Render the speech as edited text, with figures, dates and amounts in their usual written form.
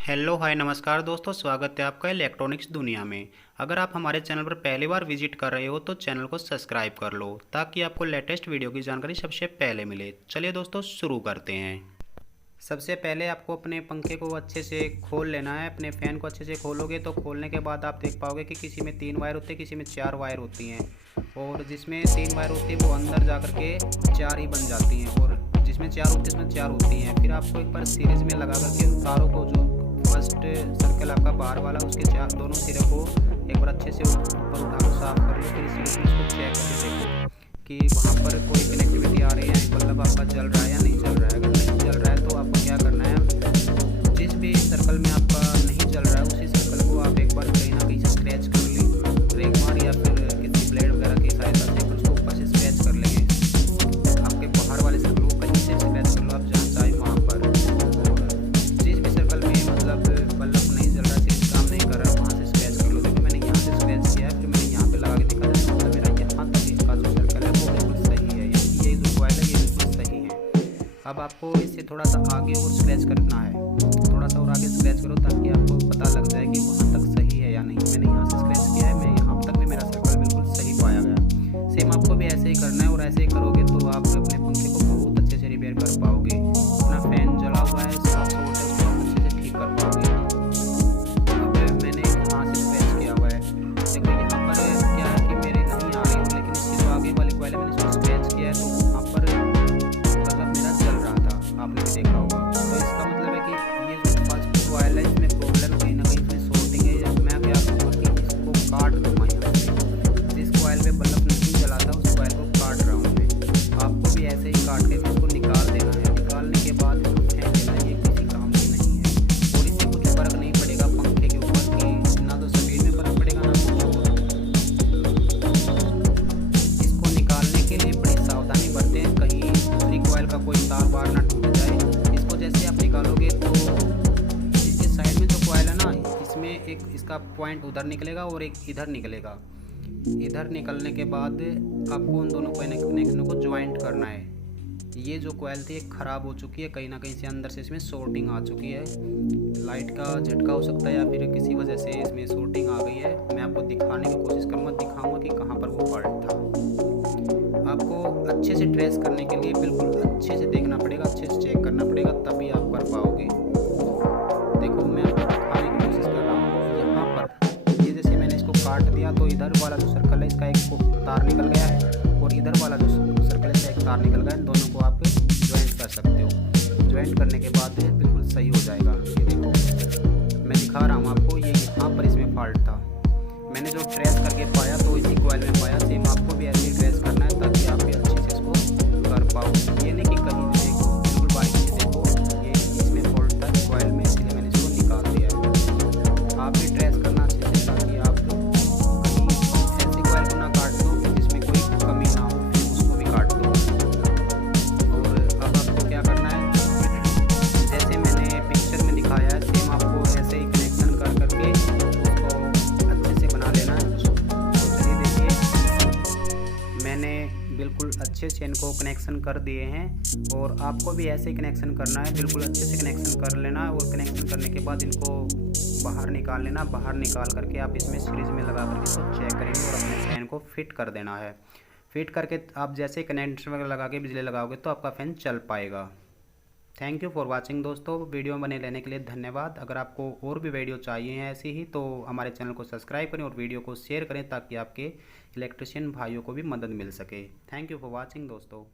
Hello hi नमस्कार दोस्तों, स्वागत है आपका इलेक्ट्रॉनिक्स दुनिया में। अगर आप हमारे चैनल पर पहली बार विजिट कर रहे हो तो चैनल को सब्सक्राइब कर लो ताकि आपको लेटेस्ट वीडियो की जानकारी सबसे पहले मिले। चलिए दोस्तों शुरू करते हैं। सबसे पहले आपको अपने पंखे को अच्छे से खोल लेना है। अपने फ़ैन को अच्छे से खोलोगे तो खोलने के बाद आप देख पाओगे कि किसी में 3 वायर होते हैं, किसी में 4 वायर होती हैं, और जिसमें 3 वायर होती है वो अंदर जा कर के 4 ही बन जाती हैं, और जिसमें 4 होती है उसमें 4 होती हैं। फिर आपको एक बार सीरीज़ में लगा करके तारों को, जो फर्स्ट सर्कल आपका बाहर वाला, उसके 4 दोनों सिरे को एक बार अच्छे से ऊपर उठा कर साफ कर लो। फिर इस सीरीज में इसको चेक करके देखो कि वहाँ पर कोई कनेक्टिविटी आ रही है, मतलब आपका चल रहा है या नहीं चल रहा है। अगर नहीं चल रहा है तो आपको क्या करना है, जिस भी सर्कल में आपका नहीं चल रहा है उसी सर्कल को आप एक बार कहीं ना कहीं से स्क्रैच कर लें, रेगमार या फिर किसी ब्लेड वगैरह की सहायता से उसको ऊपर से स्क्रैच कर लेंगे। आपके बाहर वाले सर्कल को कहीं से स्क्रैच कर लो, आप जहाँ चाहे वहाँ पर। जिस भी सर्कल में मतलब बल्ब नहीं जल रहा, सीरीज काम नहीं कर रहा, वहाँ से स्क्रैच कर लो। देखो मैंने यहाँ से स्क्रैच किया है, फिर मैंने यहाँ पे लगा के दिखा था, मतलब मेरा यहाँ तक इसका जो सर्कल है वो बिल्कुल सही है, यानी ये जो कॉइल है ये बिल्कुल सही है। अब आपको इससे थोड़ा सा आगे और स्क्रैच करना है, थोड़ा सा और आगे स्क्रैच करो ताकि आपको पता लग जाए कि वहाँ तक सही है या नहीं। मैंने यहाँ से स्क्रैच किया है, मैं यहाँ तक भी मेरा सर्कल बिल्कुल सही पाया गया। सेम आपको भी ऐसे ही करना है, और ऐसे ही करोगे तो आप अपने पंखे को बहुत अच्छे से रिपेयर कर पाओगे। अपना फ़ैन जला हुआ है, साफ शॉर्ट है, उसको आप अच्छे से ठीक कर पाओगे। अब मैंने यहाँ से स्क्रैच किया हुआ है, देखो यहाँ पर क्या है कि मेरे नहीं आ रही है, लेकिन इससे जो आगे वाली कॉइल है मैंने इसको स्क्रैच किया है तो वहाँ पर मतलब मेरा जल रहा था, आपने भी देखा होगा। तो इसका मतलब है कि ये जो फर्स्ट कॉइल है इसमें प्रॉब्लम कहीं ना कहीं इसमें शॉर्टिंग है। मैं क्या करूँगा कि इसको काट दूँगा यहाँ से, जिस कॉइल पे बल्ब नहीं जला था उस कॉइल को काट रहा हूँ मैं। आपको भी ऐसे ही काट के इसको निकाल देना है। निकालने के बाद इसको फेंक देना है, ये किसी काम की नहीं है, और इससे कुछ फ़र्क नहीं पड़ेगा पंखे के ऊपर कि ना तो स्पीड में फ़र्क पड़ेगा ना कुछ और। इसको निकालने के लिए बड़ी सावधानी बरतें, कहीं दूसरी कॉइल का कोई तार वार ना टूट जाए। इसको जैसे आप निकालोगे तो इसके साइड में जो कॉइल है ना, इसमें एक इसका पॉइंट उधर निकलेगा और एक इधर निकलेगा। इधर निकलने के बाद आपको उन दोनों कनेक्शनों को ज्वाइंट करना है। ये जो कॉइल थी एक ख़राब हो चुकी है, कहीं ना कहीं से अंदर से इसमें शॉर्टिंग आ चुकी है। लाइट का झटका हो सकता है या फिर किसी वजह से इसमें शॉर्टिंग आ गई है। मैं आपको दिखाने की कोशिश करूँगा, दिखाऊंगा कि कहाँ पर वो फॉल्ट था। आपको अच्छे से ट्रेस करने के लिए बिल्कुल अच्छे से देखना पड़ेगा, अच्छे से चेक करना पड़ेगा, तभी आप कर पाओगे। देखो मैं आपको दिखाने की कोशिश कर रहा हूँ। यहाँ पर ये जैसे मैंने इसको काट दिया तो इधर वाला जो सर्कल है इसका एक तार निकल गया है, और इधर वाला जो सर्कल है इसका एक तार निकल गया है। इन दोनों को आप ज्वाइंट कर सकते हो। ज्वाइंट करने के बाद ये बिल्कुल सही हो जाएगा। ये देखो मैं दिखा रहा हूँ आपको, ये यहाँ पर इसमें फॉल्ट था। मैंने जो ट्रेस करके पाया तो इसी कॉइल में पाया। सेम आपको भी ऐसे ही ट्रेस करना है ताकि आप भी अच्छे से इसको कर पाओ। ये नहीं कि कहीं भी देखो, बिल्कुल बारीक से देखो, ये इसमें फॉल्ट था कॉइल में, इसलिए मैंने इसको निकाल दिया है। आप भी ट्रेस करना अच्छे से ताकि आप कहीं ऐसी कॉइल को ना काट दो कि जिसमें कोई कमी ना हो, फिर उसको भी काट दो। और अब आपको क्या करना है, जैसे मैंने पिक्चर में दिखाया है सेम आपको ऐसे ही कनेक्शन कर करके उसको अच्छे से बना लेना है। तो चलिए देखिए मैंने बिल्कुल अच्छे से इनको कनेक्शन कर दिए हैं, और आपको भी ऐसे ही कनेक्शन करना है। बिल्कुल अच्छे से कनेक्शन कर लेना है, और कनेक्शन करने के बाद इनको बाहर निकाल लेना। बाहर निकाल करके आप इसमें सीरीज में लगा करके इसको चेक करेंगे और अपने फ़ैन को फिट कर देना है। फिट करके आप जैसे कनेक्शन वगैरह लगा के बिजली लगाओगे तो आपका फ़ैन चल पाएगा। थैंक यू फॉर वाचिंग दोस्तों, वीडियो बने रहने के लिए धन्यवाद। अगर आपको और भी वीडियो चाहिए ऐसी ही तो हमारे चैनल को सब्सक्राइब करें और वीडियो को शेयर करें ताकि आपके इलेक्ट्रिशियन भाइयों को भी मदद मिल सके। थैंक यू फॉर वाचिंग दोस्तों।